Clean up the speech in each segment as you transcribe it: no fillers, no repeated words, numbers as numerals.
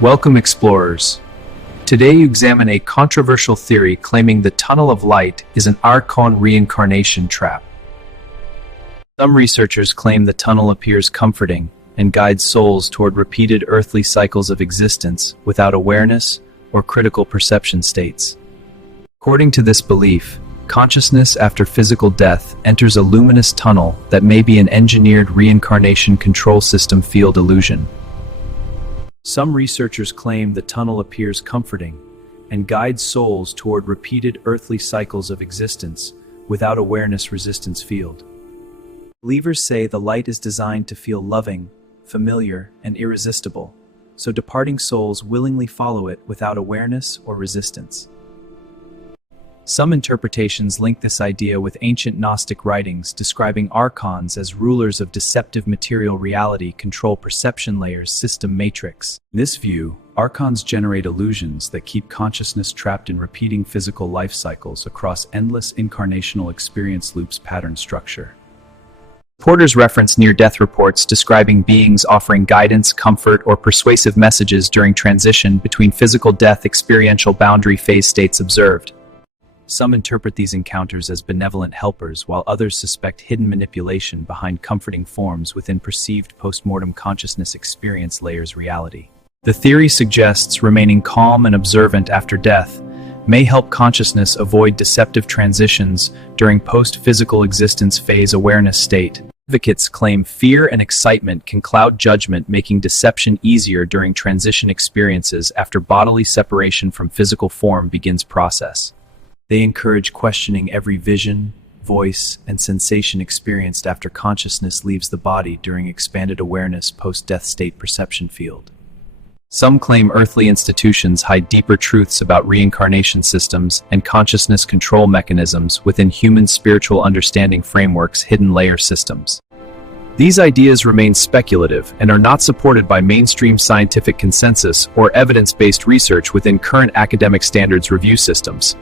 Welcome, explorers. Today you examine a controversial theory claiming the tunnel of light is an Archon reincarnation trap. Some researchers claim the tunnel appears comforting and guides souls toward repeated earthly cycles of existence without awareness or critical perception states. According to this belief, consciousness after physical death enters a luminous tunnel that may be an engineered reincarnation control system field illusion. Some researchers claim the tunnel appears comforting and guides souls toward repeated earthly cycles of existence without awareness resistance field. Believers say the light is designed to feel loving, familiar, and irresistible, so departing souls willingly follow it without awareness or resistance. Some interpretations link this idea with ancient Gnostic writings describing Archons as rulers of deceptive material reality control perception layers system matrix. In this view, Archons generate illusions that keep consciousness trapped in repeating physical life cycles across endless incarnational experience loops pattern structure. Reporters reference near-death reports describing beings offering guidance, comfort, or persuasive messages during transition between physical death experiential boundary phase states observed. Some interpret these encounters as benevolent helpers, while others suspect hidden manipulation behind comforting forms within perceived post-mortem consciousness experience layers reality. The theory suggests remaining calm and observant after death may help consciousness avoid deceptive transitions during post-physical existence phase awareness state. Advocates claim fear and excitement can cloud judgment, making deception easier during transition experiences after bodily separation from physical form begins process. They encourage questioning every vision, voice, and sensation experienced after consciousness leaves the body during expanded awareness post-death state perception field. Some claim earthly institutions hide deeper truths about reincarnation systems and consciousness control mechanisms within human spiritual understanding frameworks, hidden layer systems. These ideas remain speculative and are not supported by mainstream scientific consensus or evidence-based research within current academic standards review systems.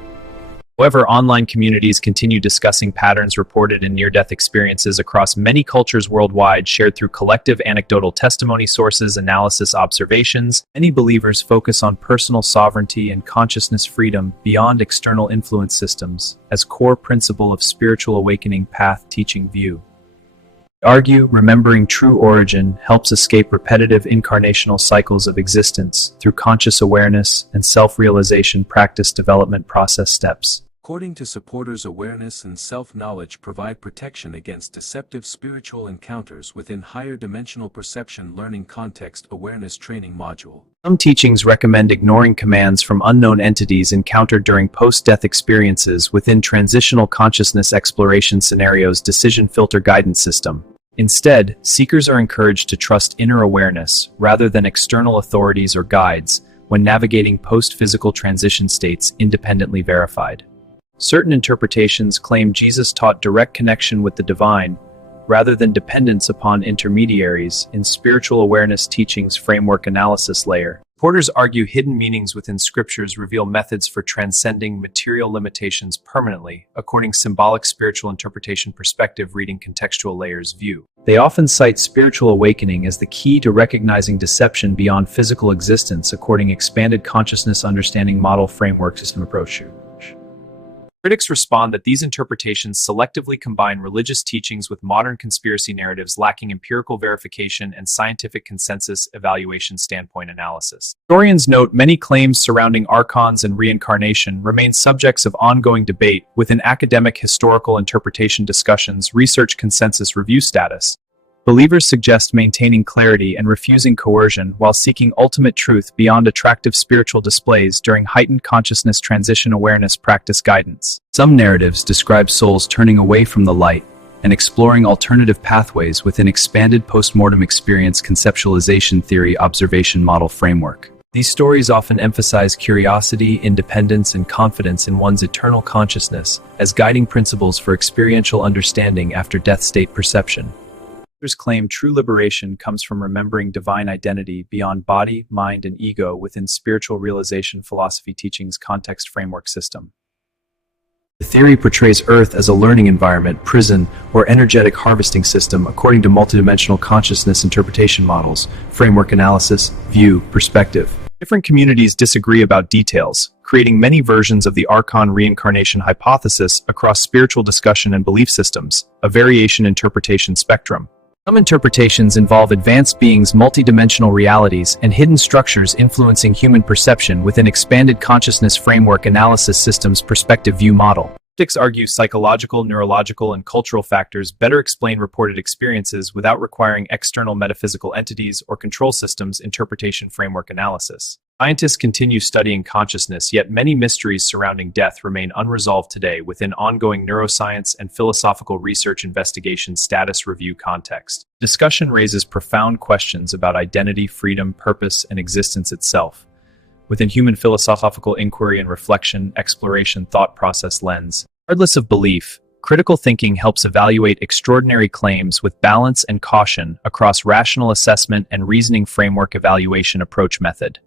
However, online communities continue discussing patterns reported in near-death experiences across many cultures worldwide, shared through collective anecdotal testimony sources, analysis, observations. Many believers focus on personal sovereignty and consciousness freedom beyond external influence systems as core principle of spiritual awakening path teaching view. They argue remembering true origin helps escape repetitive incarnational cycles of existence through conscious awareness and self-realization practice development process steps. According to supporters, awareness and self-knowledge provide protection against deceptive spiritual encounters within higher dimensional perception learning context awareness training module. Some teachings recommend ignoring commands from unknown entities encountered during post-death experiences within transitional consciousness exploration scenarios decision filter guidance system. Instead, seekers are encouraged to trust inner awareness rather than external authorities or guides when navigating post-physical transition states independently verified. Certain interpretations claim Jesus taught direct connection with the divine rather than dependence upon intermediaries in spiritual awareness teachings framework analysis layer. Supporters argue hidden meanings within scriptures reveal methods for transcending material limitations permanently, according symbolic spiritual interpretation perspective reading contextual layers view. They often cite spiritual awakening as the key to recognizing deception beyond physical existence according expanded consciousness understanding model framework system approach. Critics respond that these interpretations selectively combine religious teachings with modern conspiracy narratives lacking empirical verification and scientific consensus evaluation standpoint analysis. Historians note many claims surrounding Archons and reincarnation remain subjects of ongoing debate within academic historical interpretation discussions research consensus review status. Believers suggest maintaining clarity and refusing coercion while seeking ultimate truth beyond attractive spiritual displays during heightened consciousness transition awareness practice guidance. Some narratives describe souls turning away from the light and exploring alternative pathways within expanded postmortem experience conceptualization theory observation model framework. These stories often emphasize curiosity, independence, and confidence in one's eternal consciousness as guiding principles for experiential understanding after death state perception. Others claim true liberation comes from remembering divine identity beyond body, mind, and ego within spiritual realization philosophy teachings context framework system. The theory portrays Earth as a learning environment, prison, or energetic harvesting system according to multidimensional consciousness interpretation models, framework analysis, view, perspective. Different communities disagree about details, creating many versions of the Archon reincarnation hypothesis across spiritual discussion and belief systems, a variation interpretation spectrum. Some interpretations involve advanced beings, multidimensional realities, and hidden structures influencing human perception within expanded consciousness framework analysis systems perspective view model. Skeptics argue psychological, neurological, and cultural factors better explain reported experiences without requiring external metaphysical entities or control systems interpretation framework analysis. Scientists continue studying consciousness, yet many mysteries surrounding death remain unresolved today within ongoing neuroscience and philosophical research investigation status review context. Discussion raises profound questions about identity, freedom, purpose, and existence itself. Within human philosophical inquiry and reflection, exploration, thought process lens. Regardless of belief, critical thinking helps evaluate extraordinary claims with balance and caution across rational assessment and reasoning framework evaluation approach method.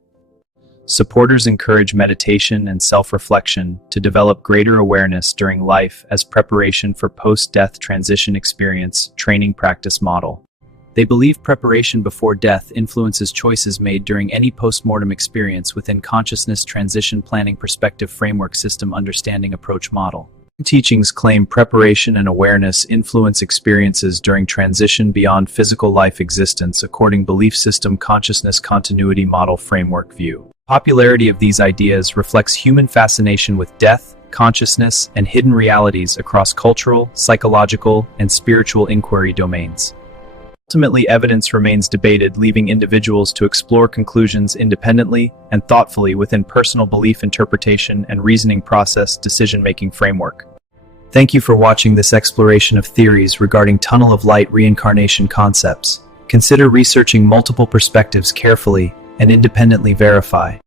Supporters encourage meditation and self-reflection to develop greater awareness during life as preparation for post-death transition experience training practice model. They believe preparation before death influences choices made during any post-mortem experience within consciousness transition planning perspective framework system understanding approach model. Teachings claim preparation and awareness influence experiences during transition beyond physical life existence according belief system consciousness continuity model framework view. Popularity of these ideas reflects human fascination with death, consciousness, and hidden realities across cultural, psychological, and spiritual inquiry domains. Ultimately, evidence remains debated, leaving individuals to explore conclusions independently and thoughtfully within personal belief interpretation and reasoning process decision-making framework. Thank you for watching this exploration of theories regarding tunnel of light reincarnation concepts. Consider researching multiple perspectives carefully and independently verify.